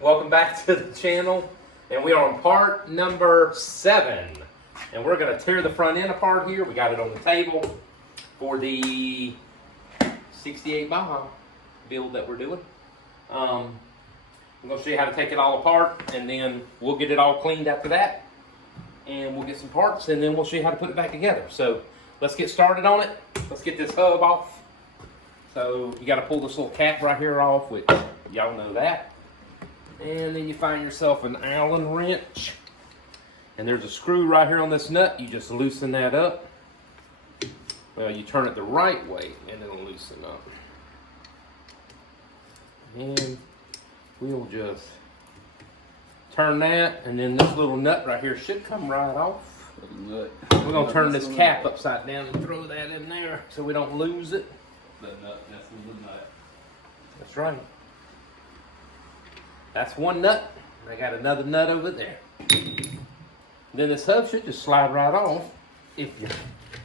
Welcome back to the channel, and we are on part number 7, and we're going to tear the front end apart here. We got it on the table for the 68 Baja build that we're doing. I'm going to show you how to take it all apart, and then we'll get it all cleaned after that, and we'll get some parts, and then we'll show you how to put it back together. So let's get started on it. Let's get this hub off. So you got to pull this little cap right here off, which y'all know that. And then you find yourself an Allen wrench. And there's a screw right here on this nut. You just loosen that up. Well, you turn it the right way and it'll loosen up. And we'll just turn that, and then this little nut right here should come right off. We're going to turn this cap upside down and throw that in there so we don't lose it. The nut, that's the nut. That's right. That's one nut. I got another nut over there. Then this hub should just slide right off if your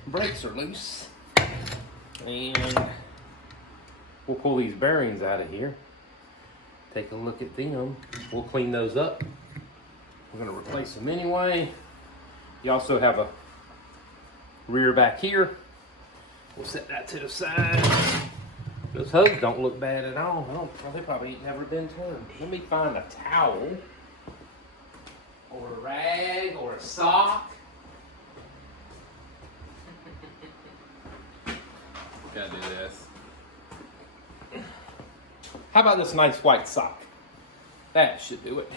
brakes are loose. And we'll pull these bearings out of here. Take a look at them. We'll clean those up. We're going to replace them anyway. You also have a rear back here. We'll set that to the side. Those hubs don't look bad at all. Well, they probably ain't never been turned. Let me find a towel or a rag or a sock. Gotta do this. How about this nice white sock? That should do it.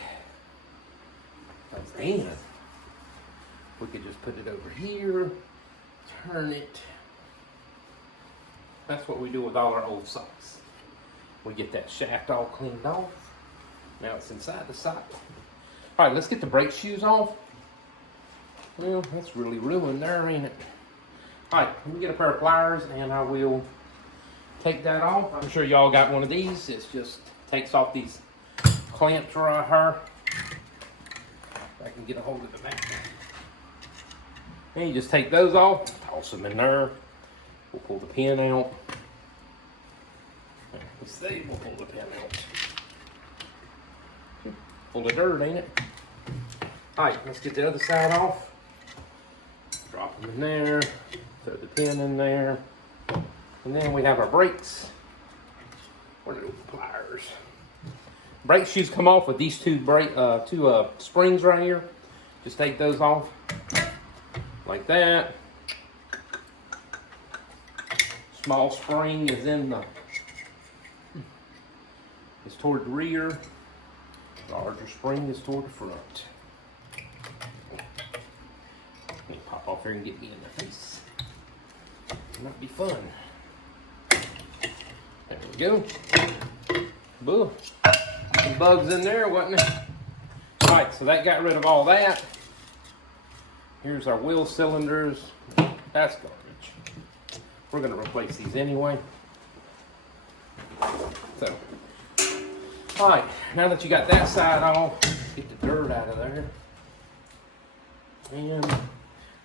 Damn. We could just put it over here, turn it. That's what we do with all our old socks. We get that shaft all cleaned off. Now it's inside the sock. All right, let's get the brake shoes off. Well, that's really ruined there, ain't it? All right, let me get a pair of pliers and I will take that off. I'm sure y'all got one of these. It just takes off these clamps right here. If I can get a hold of the back. And you just take those off, toss them in there. We'll pull the pin out. Let's see, we'll pull the pin out. Full of dirt, ain't it? All right, let's get the other side off. Drop them in there, throw the pin in there. And then we have our brakes. Where are the pliers? Brake shoes come off with these two springs right here. Just take those off like that. Small spring is is toward the rear. Larger spring is toward the front. Let me pop off here and get me in the face. It might be fun. There we go. Boo. Some bugs in there, wasn't it? Alright, so that got rid of all that. Here's our wheel cylinders. That's garbage. We're going to replace these anyway. So, all right, now that you got that side off, get the dirt out of there. And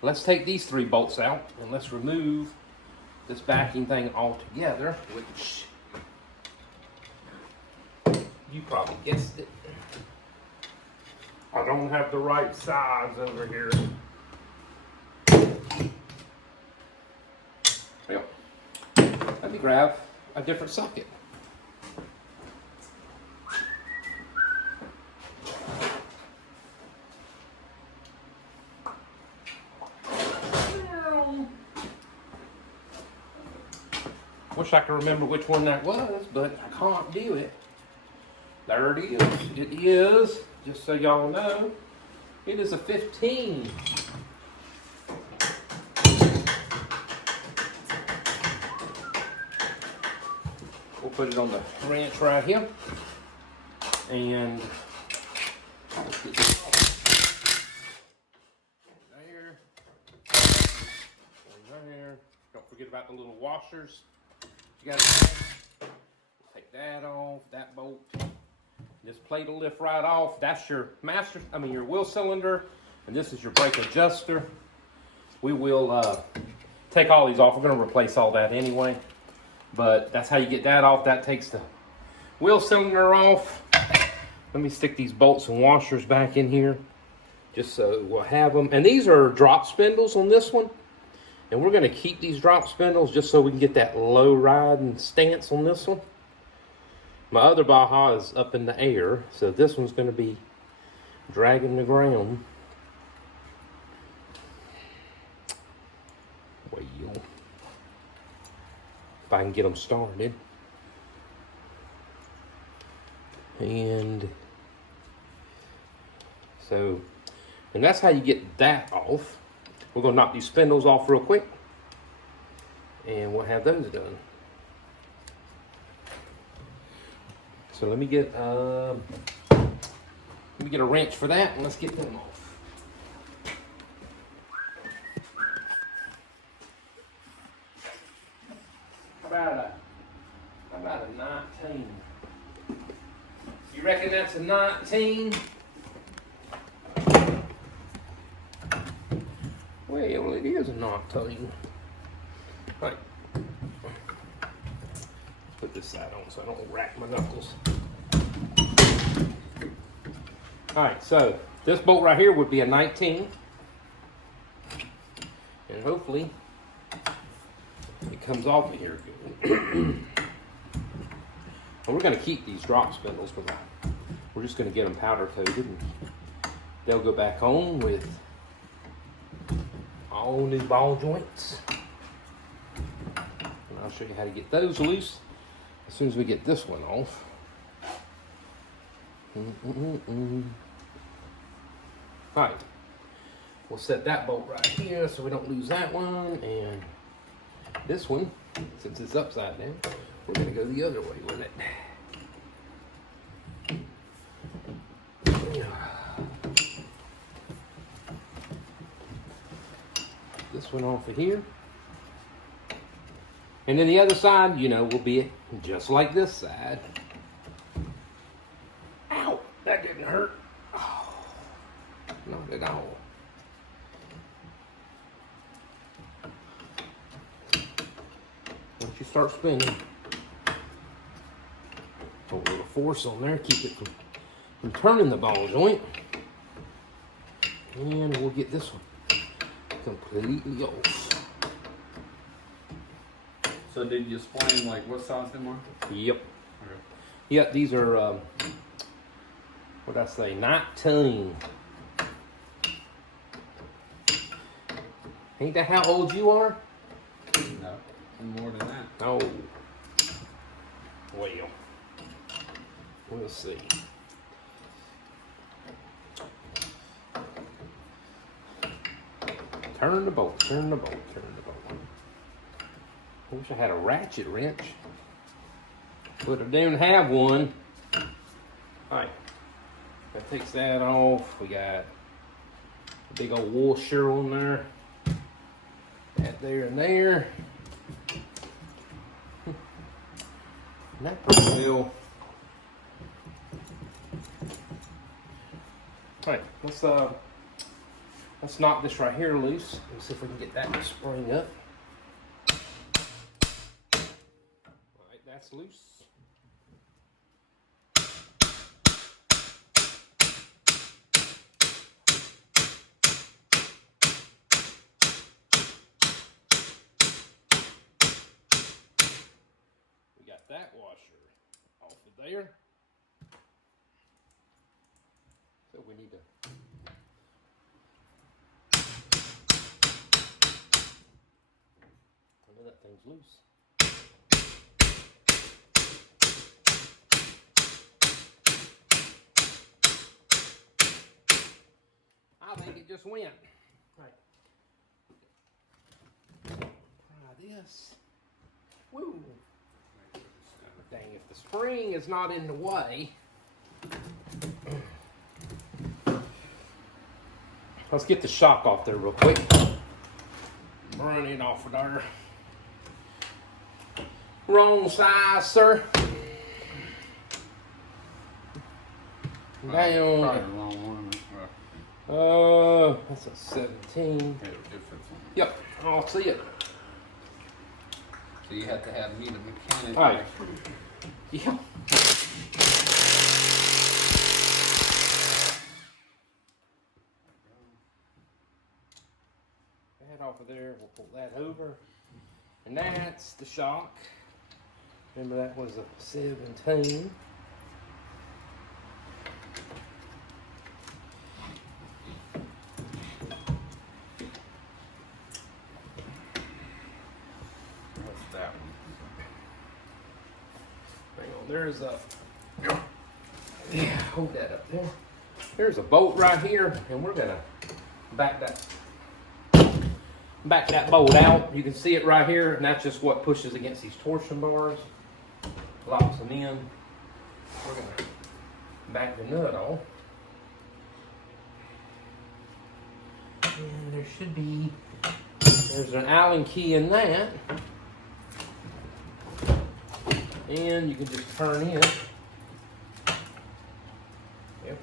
let's take these 3 bolts out and let's remove this backing thing altogether, which you probably guessed it. I don't have the right size over here. Well, let me grab a different socket. Wish I could remember which one that was, but I can't do it. There it is. It is, just so y'all know, it is a 15. We'll put it on the wrench right here. And let's get this off. There. There. Don't forget about the little washers. You got to take that off, that bolt. This plate will lift right off. That's your your wheel cylinder, and this is your brake adjuster. We will take all these off. We're going to replace all that anyway, but that's how you get that off. That takes the wheel cylinder off. Let me stick these bolts and washers back in here, just so we'll have them. And these are drop spindles on this one. And we're gonna keep these drop spindles just so we can get that low riding stance on this one. My other Baja is up in the air, so this one's gonna be dragging the ground. Well, if I can get them started. And so, and that's how you get that off. We're gonna knock these spindles off real quick, and we'll have those done. So let me get a wrench for that, and let's get them off. How about a 19? You reckon that's a 19? Well, it is a 19. Right. Put this side on so I don't rack my knuckles. Alright, so this bolt right here would be a 19. And hopefully it comes off of here good. And we're going to keep these drop spindles, but we're just going to get them powder coated and they'll go back on with all new ball joints. And I'll show you how to get those loose as soon as we get this one off. Alright, we'll set that bolt right here so we don't lose that one, and this one, since it's upside down, we're going to go the other way with it. This one off of here. And then the other side, you know, will be just like this side. Ow! That didn't hurt. Oh, not at all. Once you start spinning, put a little force on there, keep it from turning the ball joint. And we'll get this one completely off. So did you explain like what size they were? Yep. Okay. Yep, these are, what did I say, 19. Ain't that how old you are? No, I'm more than that. Oh. Well, we'll see. Turn the bolt, turn the bolt, turn the bolt. I wish I had a ratchet wrench. But I don't have one. Alright. That takes that off. We got a big old washer on there. That there and there. And that pretty well. Alright, let's knock this right here loose. Let's see if we can get that to spring up. Alright, that's loose. We got that washer off of there. So we need to that thing's loose. I think it just went. Right. Try this. Woo. Dang, if the spring is not in the way. Let's get the shock off there real quick. Run it off of there. Wrong size, sir. Down. Probably the wrong one. That's a 17. Yeah, difference. Yep, I'll see it. So you have to have me the mechanic. All right. Yeah. top of there. We'll pull that over. And that's the shock. Remember that was a 17. What's that one? Hang on, there's a, yeah, hold that up there. There's a bolt right here, and we're gonna back that bolt out. You can see it right here, and that's just what pushes against these torsion bars, locks them in. We're gonna back the nut off. And there should be, there's an Allen key in that. And you can just turn in. Yep.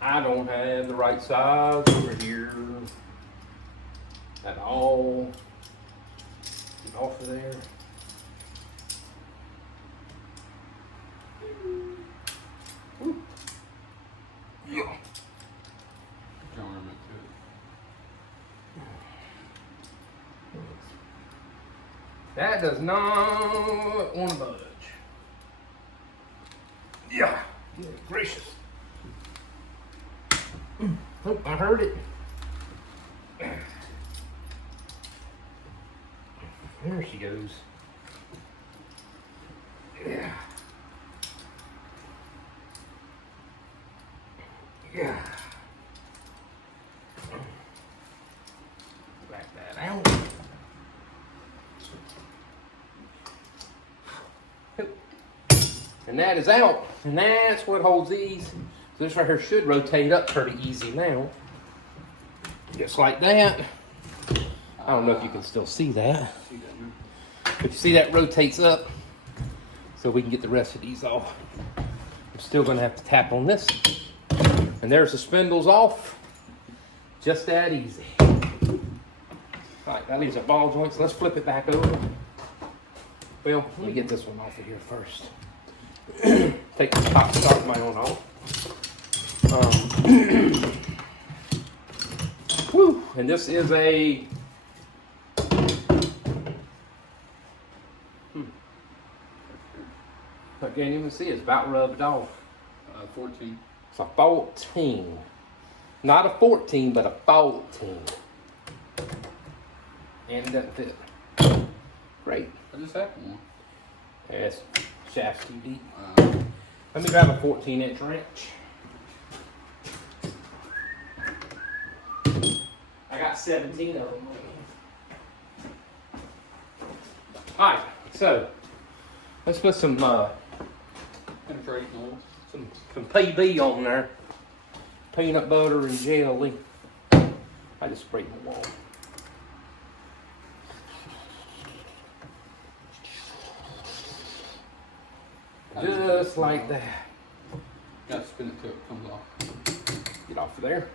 I don't have the right size over here at all. Get off of there. Woo. Yeah. Garment to That does not want to budge. Yeah. Good gracious. Oh, I heard it. There she goes. Yeah. Yeah. Back that out. And that is out. And that's what holds these. So this right here should rotate up pretty easy now. Just like that. I don't know if you can still see that. see that now? But you see that rotates up. So we can get the rest of these off. I'm still going to have to tap on this. And there's the spindles off. Just that easy. Alright, that leaves our ball joints. Let's flip it back over. Well, let me get this one off of here first. Take the top start mount off. Whew, and this is a I can't even see, it's about rubbed off. 14. It's a 14. Not a 14, but a 14. And it doesn't fit. Great. I just have one. Yes, shaft's too deep. Let me grab a 14-inch wrench. I got 17 of them. Alright, so let's put some Penetrating oil. some PB on there. Peanut butter and jelly. I just sprayed the wall. Just like that. Got to spin it till it comes off. Get off of there.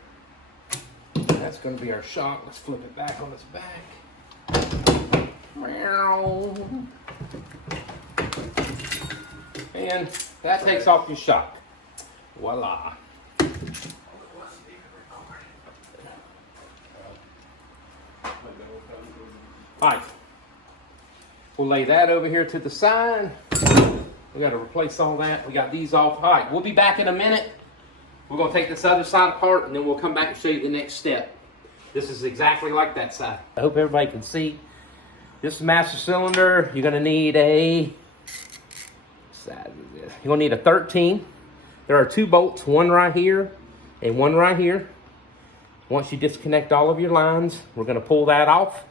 That's going to be our shock. Let's flip it back on its back. And that takes off your shock. Voila. Alright. We'll lay that over here to the side. We got to replace all that. We got these off. Alright, we'll be back in a minute. We're going to take this other side apart and then we'll come back and show you the next step. This is exactly like that side. I hope everybody can see. This is master cylinder. You're going to need a size is this? You're going to need a 13. There are two bolts, one right here and one right here. Once you disconnect all of your lines, we're going to pull that off.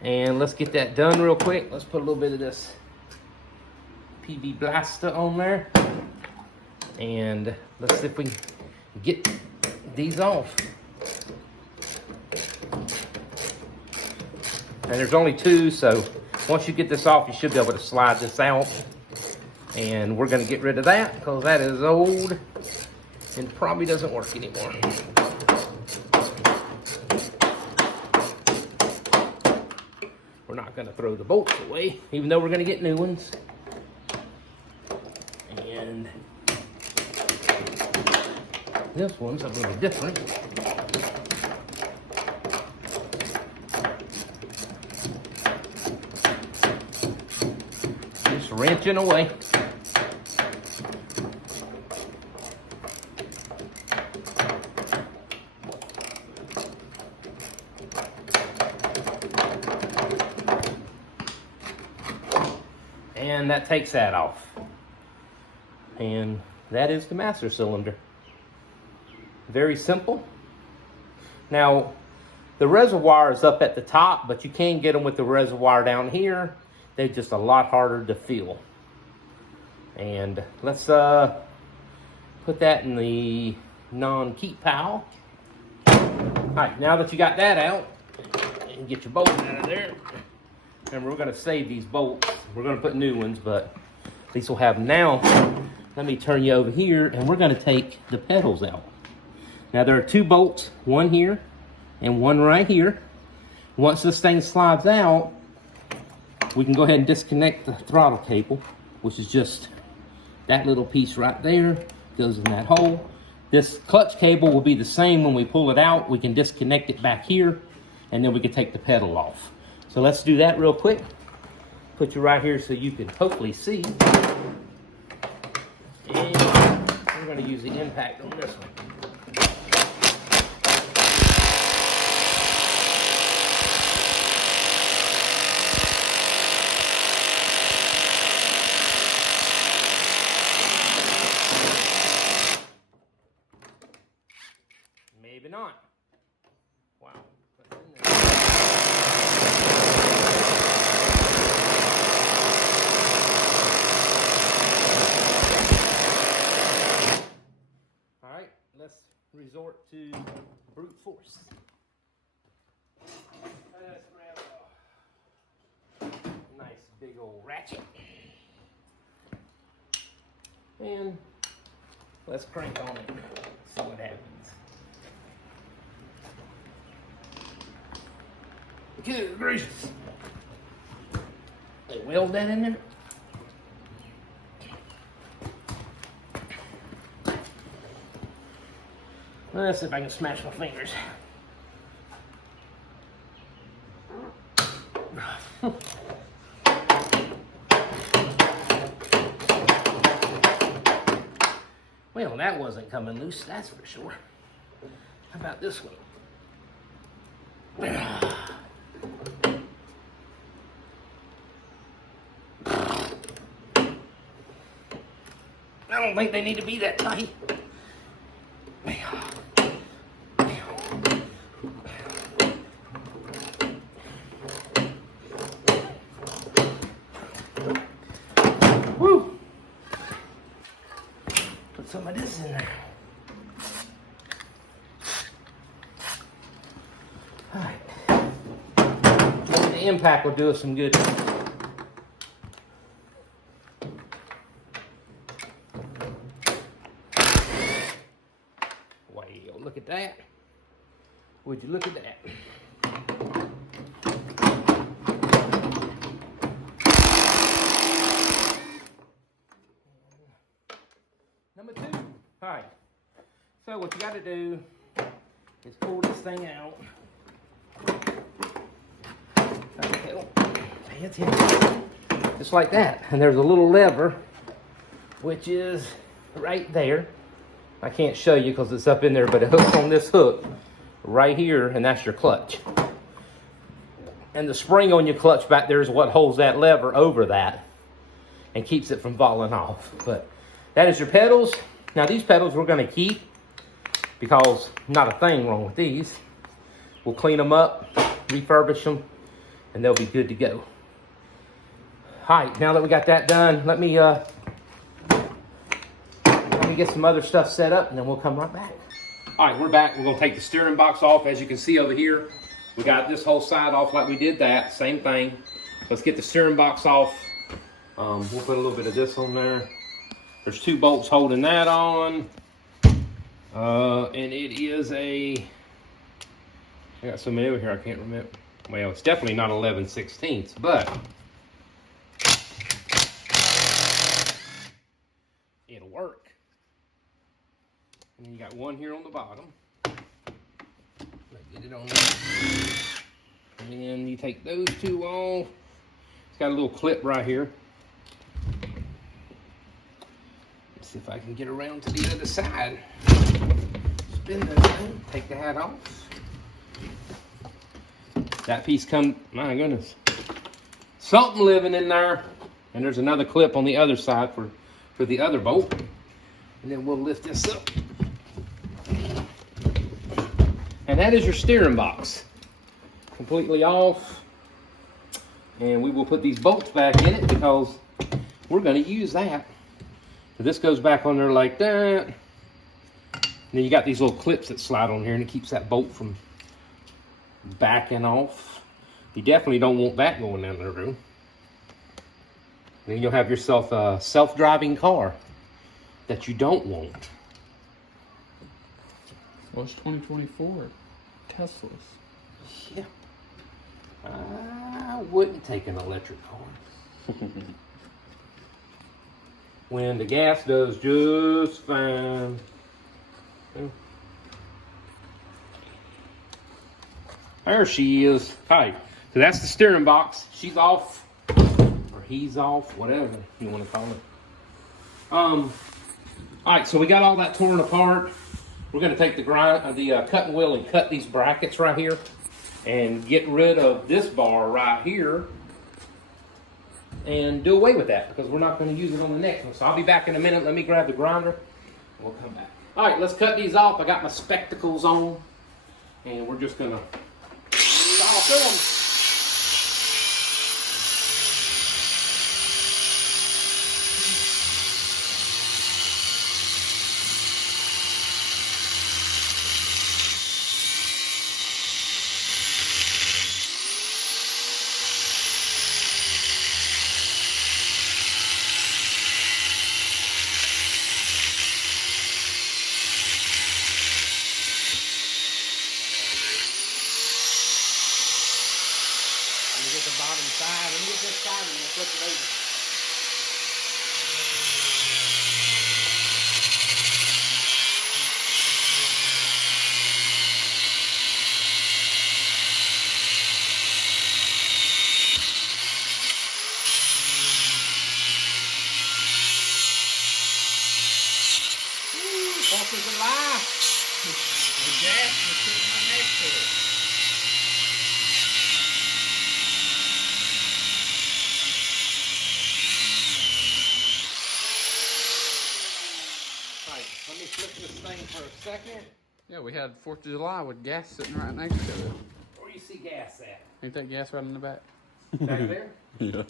And let's get that done real quick. Let's put a little bit of this PB Blaster on there. And let's see if we can get these off. And there's only two, so once you get this off, you should be able to slide this out. And we're gonna get rid of that because that is old and probably doesn't work anymore. We're not gonna throw the bolts away, even though we're gonna get new ones. And this one's a little different. wrenching away. And that takes that off. And that is the master cylinder. Very simple. Now, the reservoir is up at the top, but you can get them with the reservoir down here. They're just a lot harder to fill. And let's put that in the non-keep pile. All right, now that you got that out, and get your bolts out of there. And we're gonna save these bolts. We're gonna put new ones, but at least we'll have them now. Let me turn you over here, and we're gonna take the pedals out. Now there are 2 bolts, one here and one right here. Once this thing slides out, we can go ahead and disconnect the throttle cable, which is just that little piece right there, goes in that hole. This clutch cable will be the same when we pull it out. We can disconnect it back here, and then we can take the pedal off. So let's do that real quick. Put you right here so you can hopefully see. And we're gonna use the impact on this one. Maybe not. Wow. All right, let's resort to brute force. Let's grab a nice big old ratchet. And let's crank on it, see what happens. Good gracious. They weld that in there. Let's see if I can smash my fingers. Well, that wasn't coming loose, that's for sure. How about this one? I don't think they need to be that tight. Woo! Put some of this in there. All right. Maybe the impact will do us some good. Wow, look at that. Would you look at that? Number 2. All right. So what you got to do is pull this thing out. Okay, pay attention. Just like that. And there's a little lever, which is right there. I can't show you because it's up in there, but it hooks on this hook right here, and that's your clutch. And the spring on your clutch back there is what holds that lever over that and keeps it from falling off. But that is your pedals. Now these pedals we're going to keep because not a thing wrong with these. We'll clean them up, refurbish them, and they'll be good to go. All right, now that we got that done, let me get some other stuff set up, and then we'll come right back. All right, we're back. We're going to take the steering box off. As you can see over here, we got this whole side off like we did that. Same thing. Let's get the steering box off. We'll put a little bit of this on there. There's 2 bolts holding that on. And it is a... I got so many over here I can't remember. Well, it's definitely not 11/16, but... it'll work. And then you got one here on the bottom. Get it on there. And then you take those 2 off. It's got a little clip right here. See if I can get around to the other side. Spin this thing, take the hat off. That piece come, my goodness. Something living in there. And there's another clip on the other side for the other bolt. And then we'll lift this up. And that is your steering box. Completely off. And we will put these bolts back in it because we're going to use that. So this goes back on there like that. And then you got these little clips that slide on here and it keeps that bolt from backing off. You definitely don't want that going down the room. Then you'll have yourself a self-driving car that you don't want. Well, it's 2024 Teslas. Yeah. I wouldn't take an electric car. When the gas does just fine. There she is. Okay, so that's the steering box. She's off. He's off, whatever you want to call it. All right, so we got all that torn apart. We're going to take the cutting wheel and cut these brackets right here and get rid of this bar right here and do away with that because we're not going to use it on the next one. So I'll be back in a minute. Let me grab the grinder and we'll come back. All right, let's cut these off. I got my spectacles on and we're just going to saw through them. Get the bottom side and get this side and we'll flip it over. Ooh, 4th of July. The gas is sitting right next to it. Let me flip this thing for a second. Yeah, we had 4th of July with gas sitting right next to it. Where you see gas at? Ain't that gas right in the back? Back there? Yeah.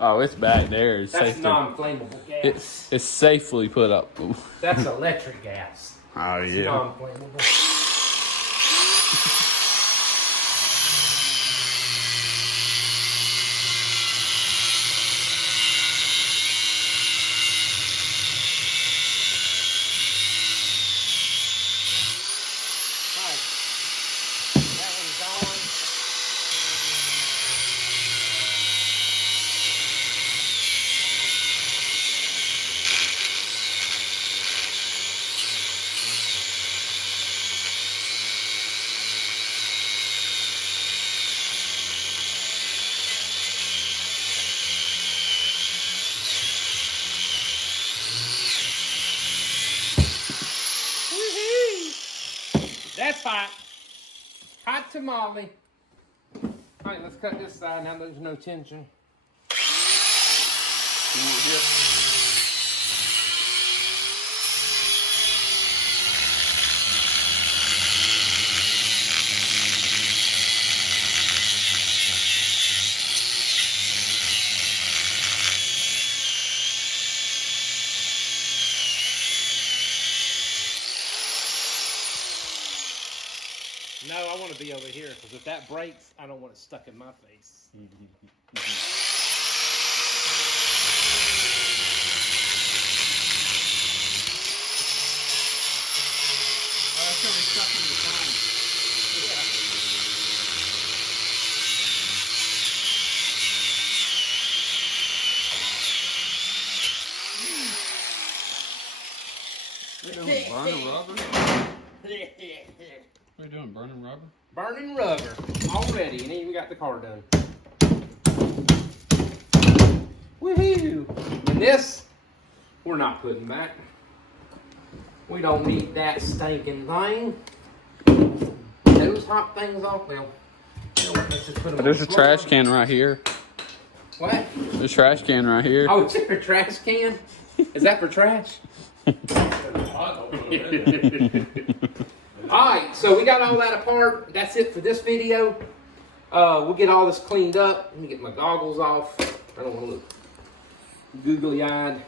Oh, it's back there. It's That's safe non-flammable gas. it's safely put up. That's electric gas. Oh, It's yeah. non-flammable. That's hot. Hot tamale. All right, let's cut this side now. There's no tension. No, I want to be over here because if that breaks, I don't want it stuck in my face. That's gonna be stuck in the time. We're doing burning rubber? What are you doing, burning rubber? Burning rubber already, and even got the car done. Woohoo! And this we're not putting back. We don't need that stinking thing. Those hot things off. Well, you know what, let's just put them But on there's the a floor. trash can right here. What? There's a trash can right here. Oh, it's in a trash can? Is that for trash? Alright, so we got all that apart. That's it for this video. We'll get all this cleaned up. Let me get my goggles off. I don't want to look googly-eyed.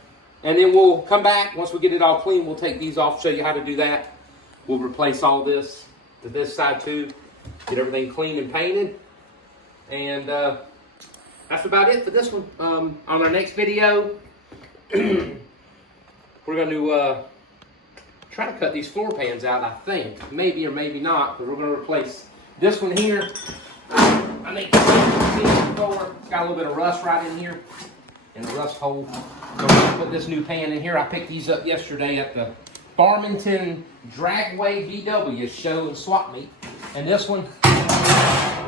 And then we'll come back. Once we get it all clean, we'll take these off, show you how to do that. We'll replace all this to this side too. Get everything clean and painted. And that's about it for this one. On our next video, we're going to try to cut these floor pans out, I think. Maybe or maybe not, because we're going to replace this one here. I think it's got a little bit of rust right in here, in the rust hole. So we're going to put this new pan in here. I picked these up yesterday at the Farmington Dragway VW show and swap meet. And this one is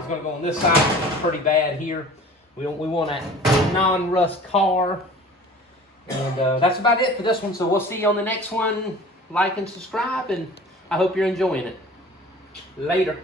going to go on this side. It's pretty bad here. We want a non-rust car. And that's about it for this one. So we'll see you on the next one. Like and subscribe, and I hope you're enjoying it. Later.